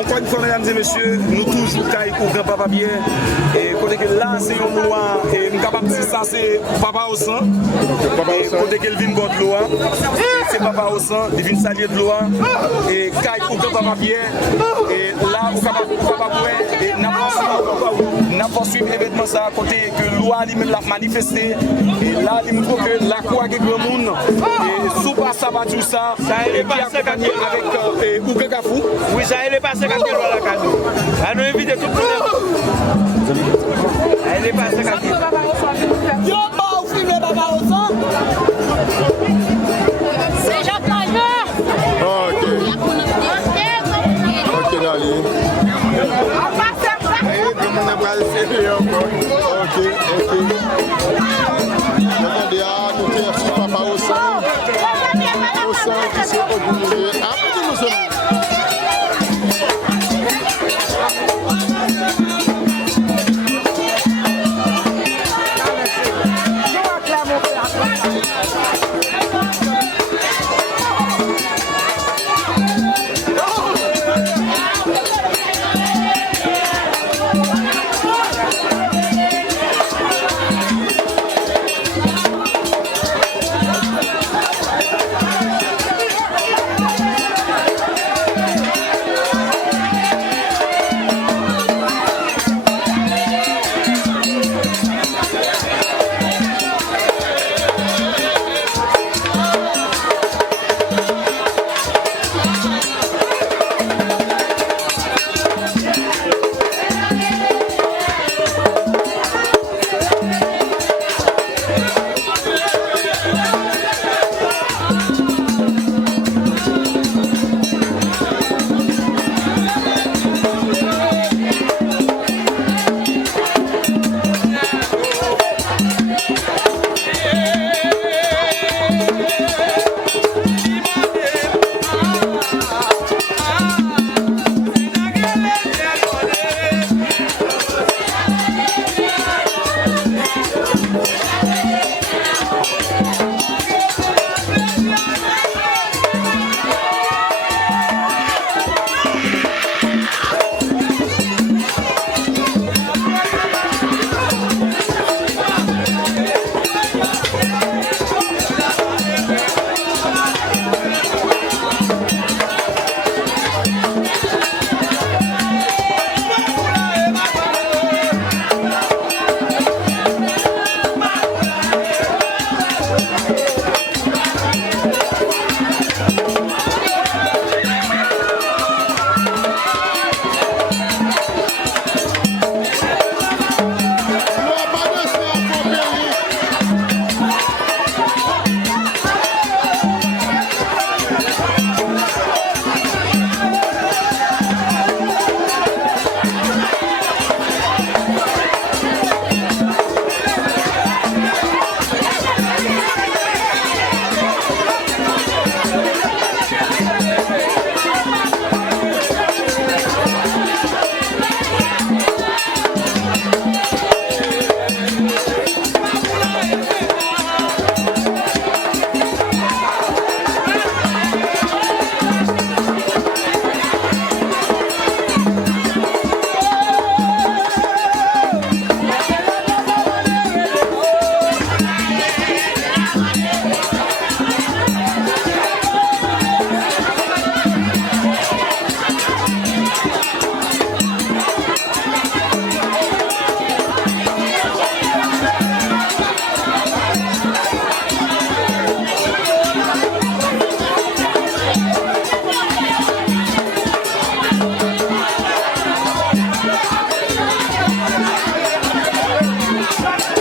Encore une fois, mesdames et messieurs, nous toujours caille pour grand-papa bien. Et côté que là, c'est une loi, et nous capable de dire ça, c'est papa au sang. Côté qu'elle vient de l'eau, c'est papa au sang, il vient salier de l'eau. Et caille pour grand-papa bien. Et là, vous capable et n'a pas suivi l'événement ça à côté que loi lui-même l'a manifesté. Et là, il me faut que la croix est grand monde. Et sous pas ça va tout ça. Ça est passé avec Ouke Kafou. Oui, ça est passé quand il va la cadeau. Elle nous invite tout le monde. Elle est passée quand il va. Yo, pas vous filmez Papa au sang. C'est Jacques Majeur. Ok. Ok, Nali. On passe à ça. Ok, ok. Attendez, nous terre Papa au sang. Au sang qui s'est obligé. Ah, nous sommes. Thank you.